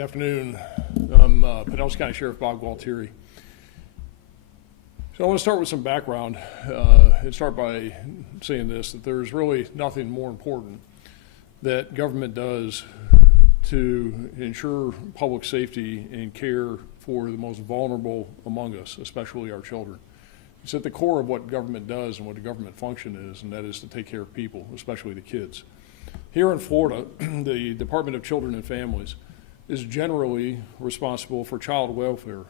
Good afternoon. I'm Pinellas County Sheriff Bob Gualtieri. So I want to start with some background and start by saying this, that there's really nothing more important that government does to ensure public safety and care for the most vulnerable among us, especially our children. It's at the core of what government does and what a government function is, and that is to take care of people, especially the kids. Here in Florida, the Department of Children and Families is generally responsible for child welfare,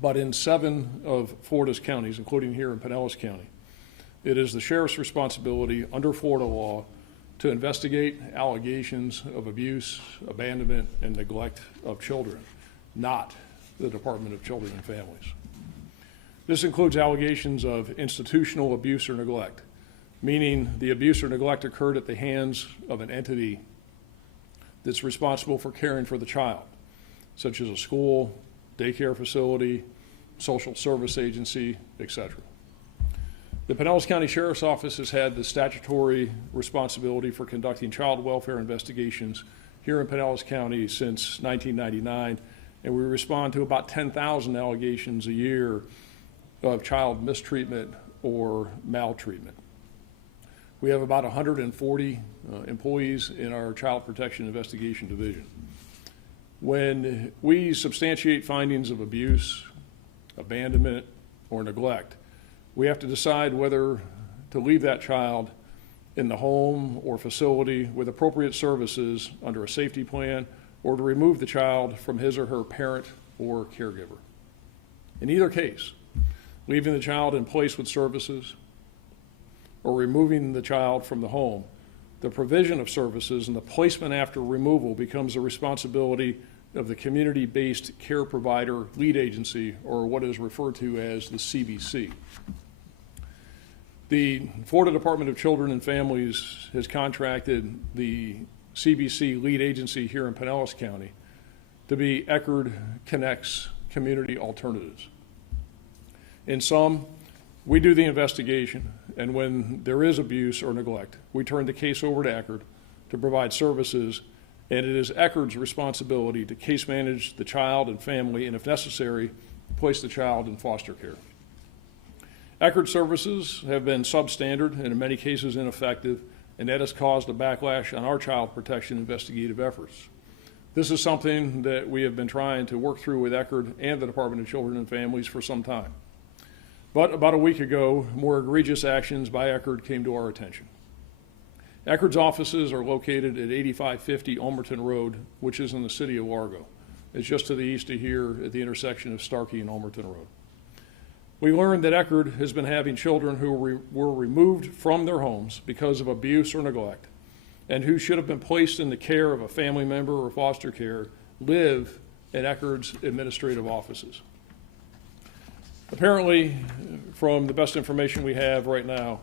but in 7 of Florida's counties, including here in Pinellas County, it is the sheriff's responsibility under Florida law to investigate allegations of abuse, abandonment, and neglect of children, not the Department of Children and Families. This includes allegations of institutional abuse or neglect, meaning the abuse or neglect occurred at the hands of an entity that's responsible for caring for the child, such as a school, daycare facility, social service agency, etc. The Pinellas County Sheriff's Office has had the statutory responsibility for conducting child welfare investigations here in Pinellas County since 1999, and we respond to about 10,000 allegations a year of child mistreatment or maltreatment. We have about 140 employees in our Child Protection Investigation Division. When we substantiate findings of abuse, abandonment, or neglect, we have to decide whether to leave that child in the home or facility with appropriate services under a safety plan, or to remove the child from his or her parent or caregiver. In either case, leaving the child in place with services or removing the child from the home, the provision of services and the placement after removal becomes the responsibility of the community-based care provider lead agency, or what is referred to as the CBC. The Florida Department of Children and Families has contracted the CBC lead agency here in Pinellas County to be Eckerd Connects Community Alternatives. In sum, we do the investigation, and when there is abuse or neglect, we turn the case over to Eckerd to provide services, and it is Eckerd's responsibility to case manage the child and family, and if necessary, place the child in foster care. Eckerd services have been substandard and in many cases ineffective, and that has caused a backlash on our child protection investigative efforts. This is something that we have been trying to work through with Eckerd and the Department of Children and Families for some time. But about a week ago, more egregious actions by Eckerd came to our attention. Eckerd's offices are located at 8550 Ulmerton Road, which is in the city of Largo. It's just to the east of here at the intersection of Starkey and Ulmerton Road. We learned that Eckerd has been having children who were removed from their homes because of abuse or neglect, and who should have been placed in the care of a family member or foster care live at Eckerd's administrative offices. Apparently, from the best information we have right now,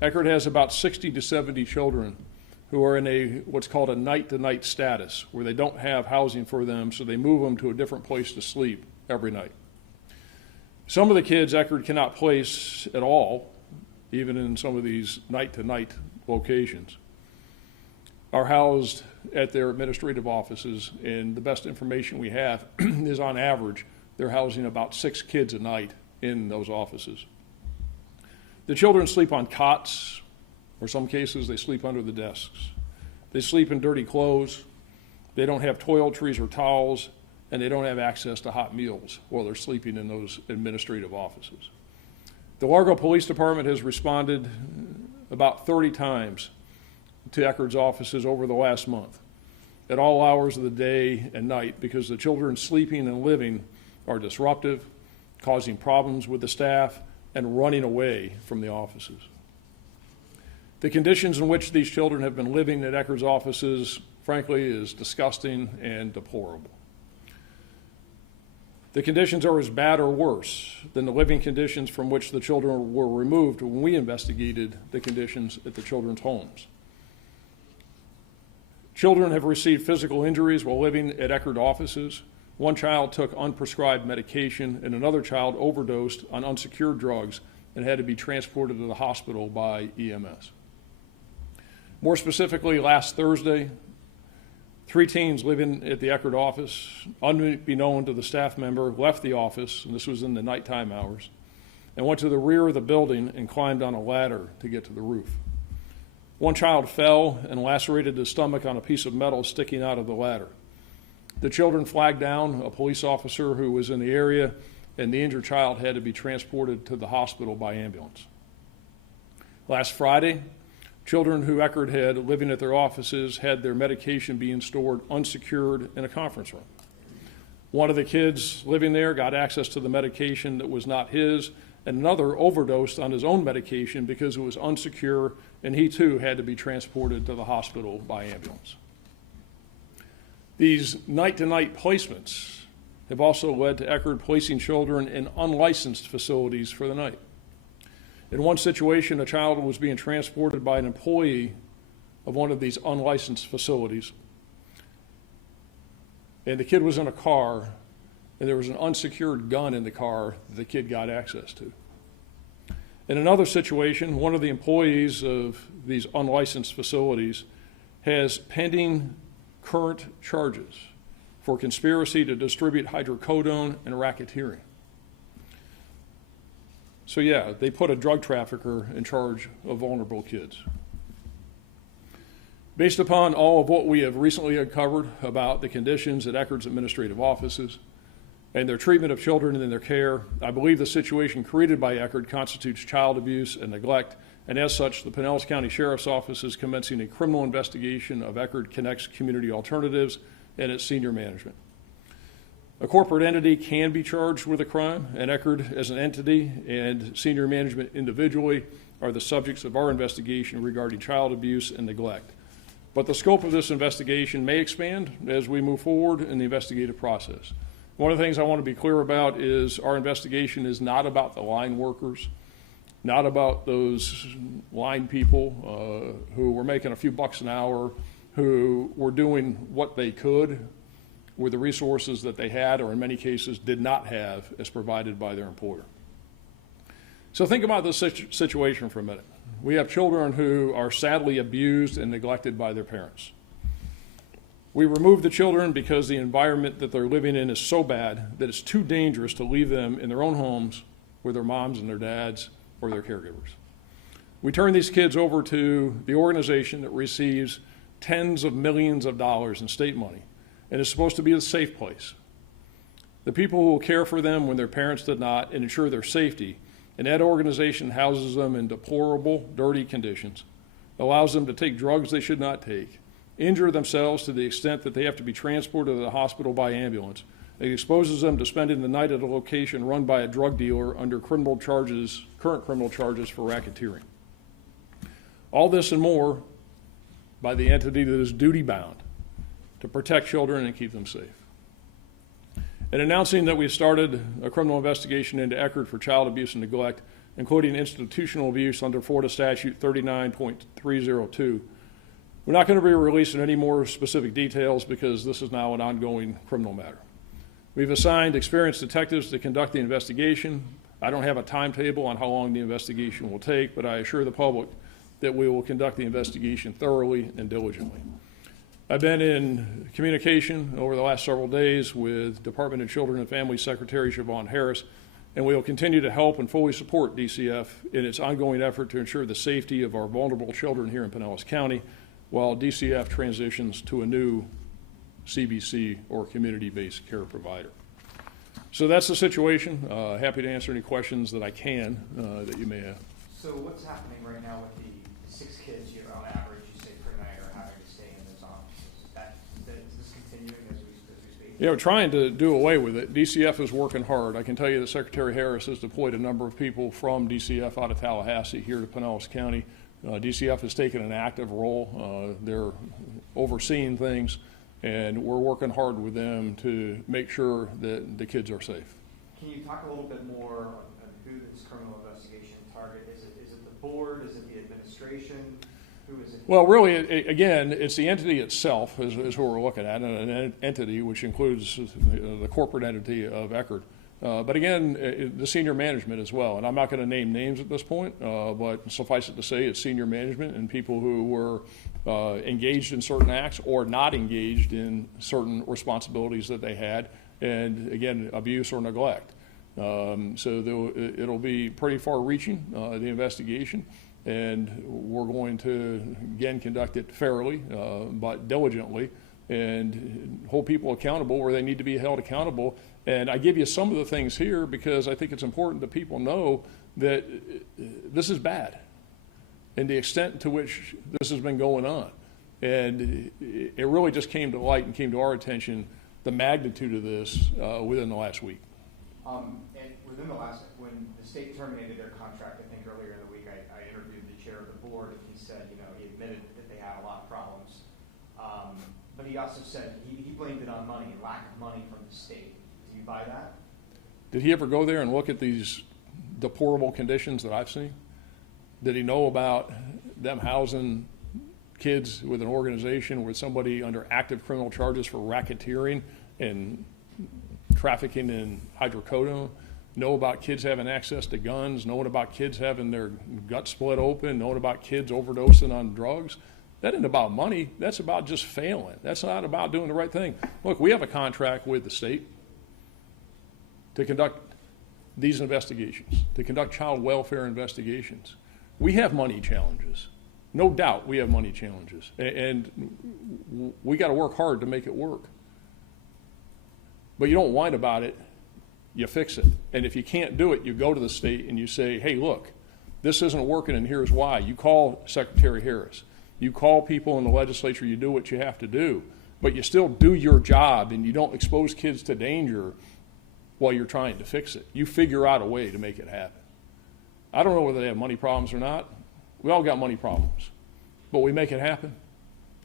Eckerd has about 60 to 70 children who are in what's called a night-to-night status, where they don't have housing for them, so they move them to a different place to sleep every night. Some of the kids Eckerd cannot place at all, even in some of these night-to-night locations, are housed at their administrative offices, and the best information we have is on average they're housing about 6 kids a night in those offices. The children sleep on cots, or some cases they sleep under the desks. They sleep in dirty clothes, they don't have toiletries or towels, and they don't have access to hot meals while they're sleeping in those administrative offices. The Largo Police Department has responded about 30 times to Eckerd's offices over the last month, at all hours of the day and night, because the children sleeping and living are disruptive, causing problems with the staff, and running away from the offices. The conditions in which these children have been living at Eckerd's offices, frankly, is disgusting and deplorable. The conditions are as bad or worse than the living conditions from which the children were removed when we investigated the conditions at the children's homes. Children have received physical injuries while living at Eckerd offices. One child took unprescribed medication, and another child overdosed on unsecured drugs and had to be transported to the hospital by EMS. More specifically, last Thursday, 3 teens living at the Eckerd office, unbeknown to the staff member, left the office, and this was in the nighttime hours, and went to the rear of the building and climbed on a ladder to get to the roof. One child fell and lacerated his stomach on a piece of metal sticking out of the ladder. The children flagged down a police officer who was in the area, and the injured child had to be transported to the hospital by ambulance. Last Friday, children who Eckerd had living at their offices had their medication being stored unsecured in a conference room. One of the kids living there got access to the medication that was not his, and another overdosed on his own medication because it was unsecure, and he too had to be transported to the hospital by ambulance. These night-to-night placements have also led to Eckerd placing children in unlicensed facilities for the night. In one situation, a child was being transported by an employee of one of these unlicensed facilities, and the kid was in a car, and there was an unsecured gun in the car that the kid got access to. In another situation, one of the employees of these unlicensed facilities has pending current charges for conspiracy to distribute hydrocodone and racketeering. So yeah, they put a drug trafficker in charge of vulnerable kids. Based upon all of what we have recently uncovered about the conditions at Eckerd's administrative offices and their treatment of children and their care, I believe the situation created by Eckerd constitutes child abuse and neglect, and as such, the Pinellas County Sheriff's Office is commencing a criminal investigation of Eckerd Connects Community Alternatives and its senior management. A corporate entity can be charged with a crime, and Eckerd as an entity and senior management individually are the subjects of our investigation regarding child abuse and neglect. But the scope of this investigation may expand as we move forward in the investigative process. One of the things I want to be clear about is our investigation is not about the line workers, not about those line people who were making a few bucks an hour, who were doing what they could with the resources that they had, or in many cases did not have, as provided by their employer. So think about this situation for a minute. We have children who are sadly abused and neglected by their parents. We remove the children because the environment that they're living in is so bad that it's too dangerous to leave them in their own homes with their moms and their dads or their caregivers. We turn these kids over to the organization that receives tens of millions of dollars in state money and is supposed to be a safe place. The people who will care for them when their parents did not and ensure their safety, and that organization houses them in deplorable, dirty conditions, allows them to take drugs they should not take, injure themselves to the extent that they have to be transported to the hospital by ambulance. It exposes them to spending the night at a location run by a drug dealer under current criminal charges for racketeering. All this and more by the entity that is duty-bound to protect children and keep them safe. In announcing that we've started a criminal investigation into Eckerd for child abuse and neglect, including institutional abuse under Florida Statute 39.302, we're not going to be releasing any more specific details because this is now an ongoing criminal matter. We've assigned experienced detectives to conduct the investigation. I don't have a timetable on how long the investigation will take, but I assure the public that we will conduct the investigation thoroughly and diligently. I've been in communication over the last several days with Department of Children and Family Secretary Siobhan Harris, and we will continue to help and fully support DCF in its ongoing effort to ensure the safety of our vulnerable children here in Pinellas County while DCF transitions to a new CBC or community-based care provider. So that's the situation. Happy to answer any questions that I can that you may have. So what's happening right now with the 6 kids you on average you say per night are having to stay in those offices? Is this continuing as we speak? Yeah, we're trying to do away with it. DCF is working hard. I can tell you that Secretary Harris has deployed a number of people from DCF out of Tallahassee here to Pinellas County. DCF has taken an active role. They're overseeing things, and we're working hard with them to make sure that the kids are safe. Can you talk a little bit more on who this criminal investigation target is? Is it the board? Is it the administration? Who is it? Well, really, again, it's the entity itself is who we're looking at, and an entity which includes the corporate entity of Eckerd. But again, the senior management as well. And I'm not going to name names at this point, but suffice it to say it's senior management and people who were engaged in certain acts or not engaged in certain responsibilities that they had, and again, abuse or neglect. So it'll be pretty far-reaching, the investigation, and we're going to, again, conduct it fairly, but diligently, and hold people accountable where they need to be held accountable. And I give you some of the things here because I think it's important that people know that this is bad and the extent to which this has been going on. And it really just came to light and came to our attention, the magnitude of this within the last week. And within the last, when the state terminated their contract, I think earlier in the week, I interviewed the chair of the board, and he said, he admitted that they had a lot of problems. But he also said he blamed it on money, lack of money from the state. Do you buy that? Did he ever go there and look at these deplorable conditions that I've seen? Did he know about them housing kids with an organization with somebody under active criminal charges for racketeering and trafficking in hydrocodone? Know about kids having access to guns? Knowing about kids having their guts split open? Knowing about kids overdosing on drugs? That isn't about money. That's about just failing. That's not about doing the right thing. Look, we have a contract with the state to conduct these investigations, to conduct child welfare investigations. We have money challenges. No doubt we have money challenges. And we got to work hard to make it work. But you don't whine about it, you fix it. And if you can't do it, you go to the state and you say, hey, look, this isn't working and here's why. You call Secretary Harris. You call people in the legislature, you do what you have to do. But you still do your job and you don't expose kids to danger while you're trying to fix it. You figure out a way to make it happen. I don't know whether they have money problems or not. We all got money problems. But we make it happen.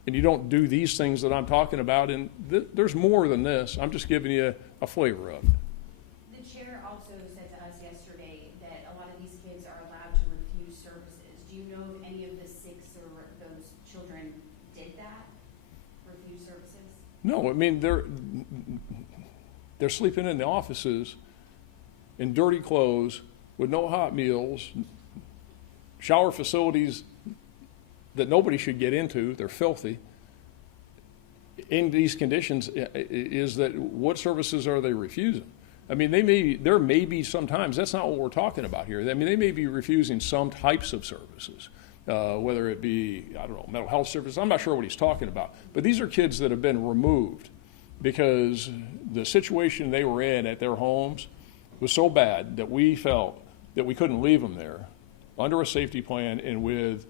And you don't do these things that I'm talking about. And there's more than this. I'm just giving you a flavor of it. The chair also said to us yesterday that a lot of these kids are allowed to refuse services. Do you know if any of the 6 or those children did that? Refuse services? No, I mean, they're sleeping in the offices in dirty clothes with no hot meals, shower facilities that nobody should get into. They're filthy. In these conditions, is that what services are they refusing? I mean, there may be sometimes, that's not what we're talking about here. I mean, they may be refusing some types of services, whether it be, I don't know, mental health services. I'm not sure what he's talking about. But these are kids that have been removed because the situation they were in at their homes was so bad that we felt that we couldn't leave them there under a safety plan and with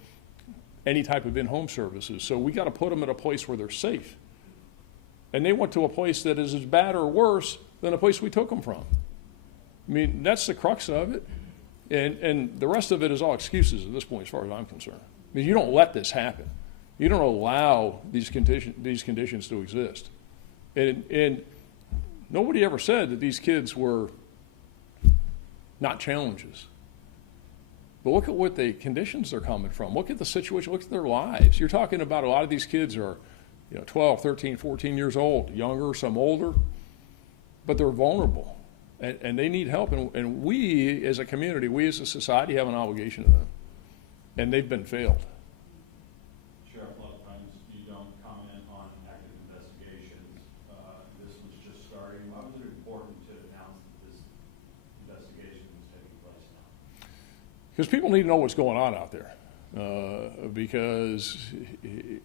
any type of in-home services. So we got to put them at a place where they're safe. And they went to a place that is as bad or worse than the place we took them from. I mean, that's the crux of it. And the rest of it is all excuses at this point as far as I'm concerned. I mean, you don't let this happen. You don't allow these conditions to exist. And nobody ever said that these kids were not challenges. But look at what the conditions they're coming from. Look at the situation. Look at their lives. You're talking about a lot of these kids are 12, 13, 14 years old, younger, some older, but they're vulnerable. And they need help. And we as a community, we as a society have an obligation to them. And they've been failed. Sheriff, a lot of times you don't comment on active investigations. This was just starting. Why was it important to announce that this investigation was taking place now? Because people need to know what's going on out there. Because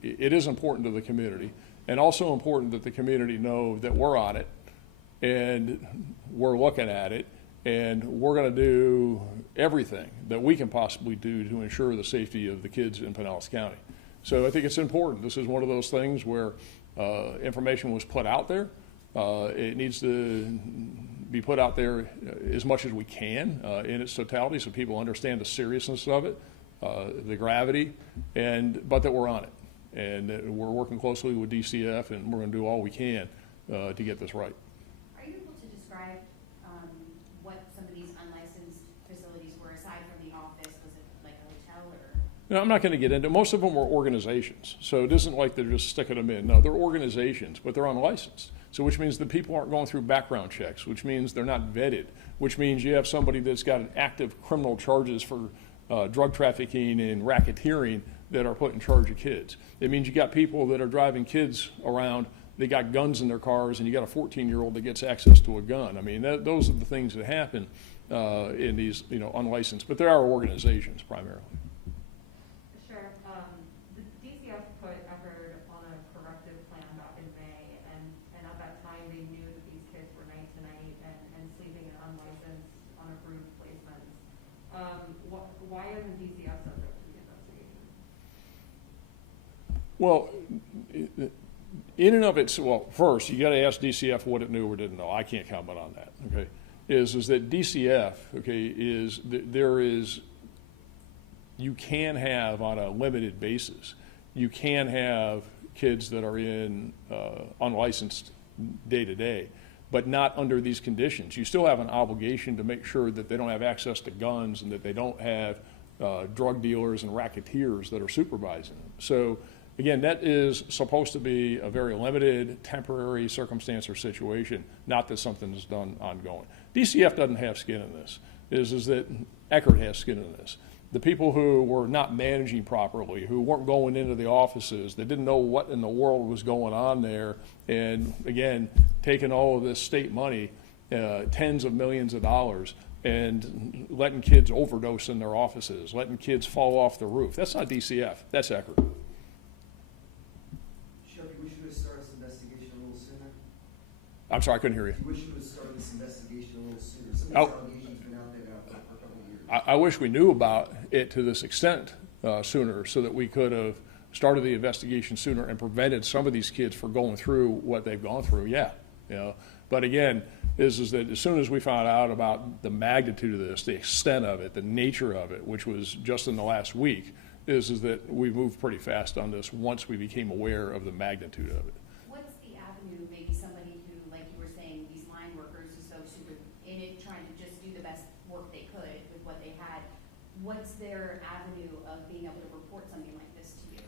it is important to the community, and also important that the community know that we're on it and we're looking at it, and we're going to do everything that we can possibly do to ensure the safety of the kids in Pinellas County. So I think it's important. This is one of those things where information was put out there. It needs to be put out there as much as we can in its totality so people understand the seriousness of it. The gravity, but that we're on it. And we're working closely with DCF, and we're going to do all we can to get this right. Are you able to describe what some of these unlicensed facilities were, aside from the office? Was it like a hotel or? No, I'm not going to get into it. Most of them were organizations. So it isn't like they're just sticking them in. No, they're organizations, but they're unlicensed. So which means the people aren't going through background checks, which means they're not vetted, which means you have somebody that's got an active criminal charges for drug trafficking and racketeering that are put in charge of kids. It means you got people that are driving kids around, they got guns in their cars, and you got a 14-year-old that gets access to a gun. I mean, those are the things that happen in these, unlicensed, but there are organizations primarily. Sheriff, the DCF put Eckerd on a corrective plan back in May, and at that time they knew that these kids were night to night and sleeping in unlicensed, unapproved placements. Why isn't DCF subject to the investigation? Well, in and of itself, well, first, you got to ask DCF what it knew or didn't know. I can't comment on that, okay? Is that DCF, okay, you can have on a limited basis, you can have kids that are in unlicensed day to day, but not under these conditions. You still have an obligation to make sure that they don't have access to guns and that they don't have drug dealers and racketeers that are supervising them. So again, that is supposed to be a very limited, temporary circumstance or situation, not that something is done ongoing. DCF doesn't have skin in this, is that Eckerd has skin in this. The people who were not managing properly, who weren't going into the offices, they didn't know what in the world was going on there, and again, taking all of this state money, tens of millions of dollars, and letting kids overdose in their offices, letting kids fall off the roof. That's not DCF, that's Eckerd. We should have started this investigation a little sooner. I'm sorry, I couldn't hear you. We should have started this investigation a little sooner. Some of these allegations have been out there now for a couple of years. I wish we knew about it to this extent sooner, so that we could have started the investigation sooner and prevented some of these kids from going through what they've gone through. Yeah, But again, is that as soon as we found out about the magnitude of this, the extent of it, the nature of it, which was just in the last week, is that we moved pretty fast on this once we became aware of the magnitude of it. What's the avenue, maybe somebody who, like you were saying, these line workers, these folks who were in it trying to just do the best work they could with what they had, what's their avenue of being able to report something like this to you?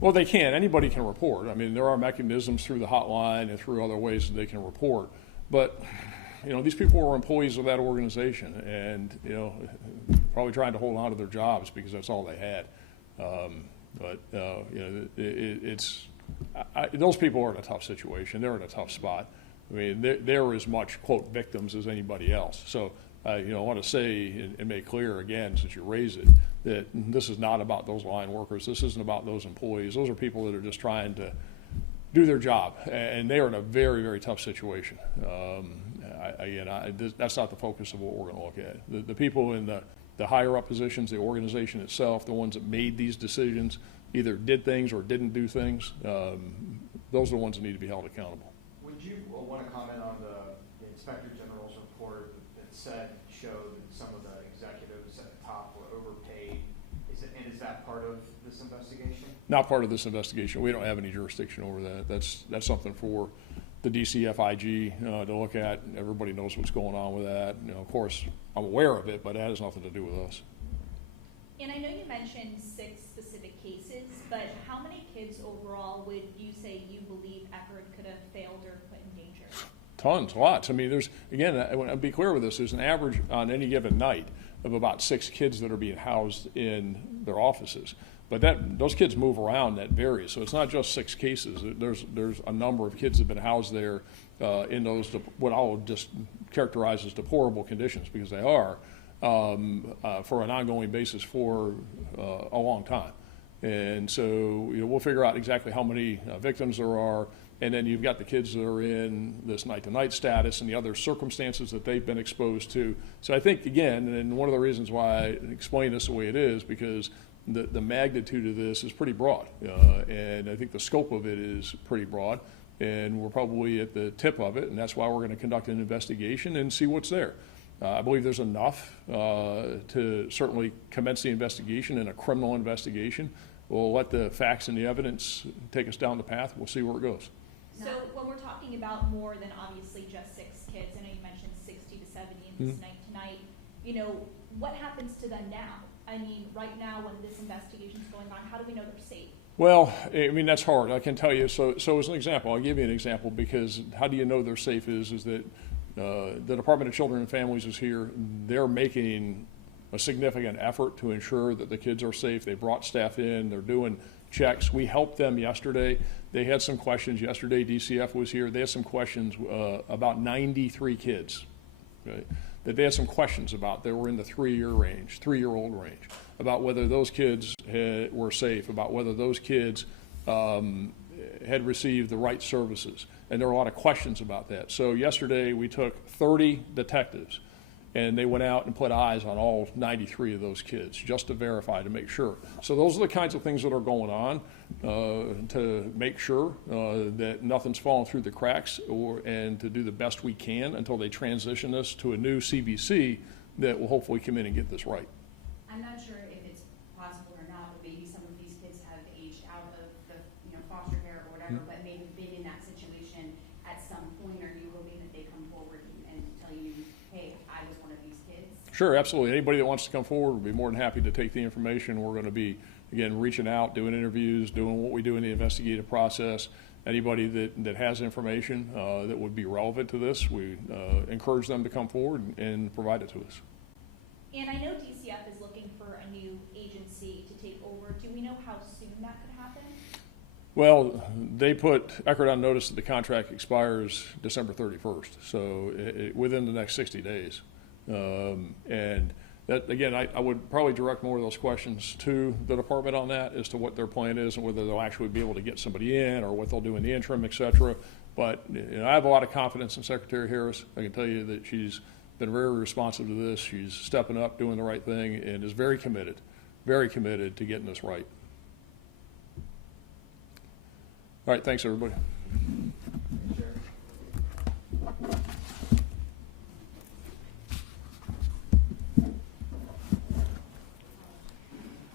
Well, they can. Anybody can report. I mean, there are mechanisms through the hotline and through other ways that they can report. But, these people were employees of that organization and, probably trying to hold on to their jobs because that's all they had. Those people are in a tough situation. They're in a tough spot. I mean, they're as much, quote, victims as anybody else. So, I want to say and make clear again, since you raise it, that this is not about those line workers. This isn't about those employees. Those are people that are just trying to do their job, and they are in a very, very tough situation. That's not the focus of what we're going to look at. The people in the higher up positions, the organization itself, the ones that made these decisions, either did things or didn't do things, those are the ones that need to be held accountable. Would you want to comment on the Inspector General's report that showed that some of the executives at the top were overpaid? Is that part of this investigation? Not part of this investigation. We don't have any jurisdiction over that. That's something for the DCFIG to look at. Everybody knows what's going on with that. Of course, I'm aware of it, but that has nothing to do with us. And I know you mentioned 6 specific cases, but how many kids overall would you say you believe Eckerd could have failed or put in danger? Tons, lots. I mean, I'll be clear with this, there's an average on any given night of about 6 kids that are being housed in their offices. But those kids move around, that varies. So it's not just 6 cases. There's a number of kids that have been housed there in those, what I'll just characterize as deplorable conditions, because they are, for an ongoing basis for a long time. And so we'll figure out exactly how many victims there are. And then you've got the kids that are in this night-to-night status and the other circumstances that they've been exposed to. So I think, again, and one of the reasons why I explain this the way it is, because the magnitude of this is pretty broad. And I think the scope of it is pretty broad. And we're probably at the tip of it, and that's why we're going to conduct an investigation and see what's there. I believe there's enough to certainly commence the investigation and a criminal investigation. We'll let the facts and the evidence take us down the path. We'll see where it goes. So when we're talking about more than obviously just 6 kids, I know you mentioned 60 to 70 in this night to night, what happens to them now? I mean, right now when this investigation is going on, how do we know they're safe? Well, I mean, that's hard. I can tell you. So as an example, I'll give you an example, because how do you know they're safe is that the Department of Children and Families is here. They're making a significant effort to ensure that the kids are safe. They brought staff in, they're doing checks. We helped them yesterday. They had some questions yesterday. DCF was here. They had some questions about 93 kids, okay, that they had some questions about. They were in the 3-year-old range, about whether those kids were safe, about whether those kids had received the right services. And there were a lot of questions about that. So yesterday we took 30 detectives, and they went out and put eyes on all 93 of those kids just to verify, to make sure. So those are the kinds of things that are going on to make sure that nothing's falling through the cracks, and to do the best we can until they transition us to a new CBC that will hopefully come in and get this right. I'm not sure if it's possible or not, but maybe some of these kids have aged out of the, foster care or whatever, but maybe been in that situation at some point. Are you hoping that they come forward and tell you, hey, I was one of these kids? Sure, absolutely. Anybody that wants to come forward will be more than happy to take the information. We're going to be, again, reaching out, doing interviews, doing what we do in the investigative process. Anybody that has information that would be relevant to this, we encourage them to come forward and provide it to us. And I know DCF is looking for a new agency to take over. Do we know how soon that could happen? Well, they put Eckerd on notice that the contract expires December 31st, so within the next 60 days. And that, again, I would probably direct more of those questions to the department on that, as to what their plan is and whether they'll actually be able to get somebody in, or what they'll do in the interim, et cetera. But I have a lot of confidence in Secretary Harris. I can tell you that she's been very responsive to this. She's stepping up, doing the right thing, and is very committed to getting this right. All right, thanks, everybody.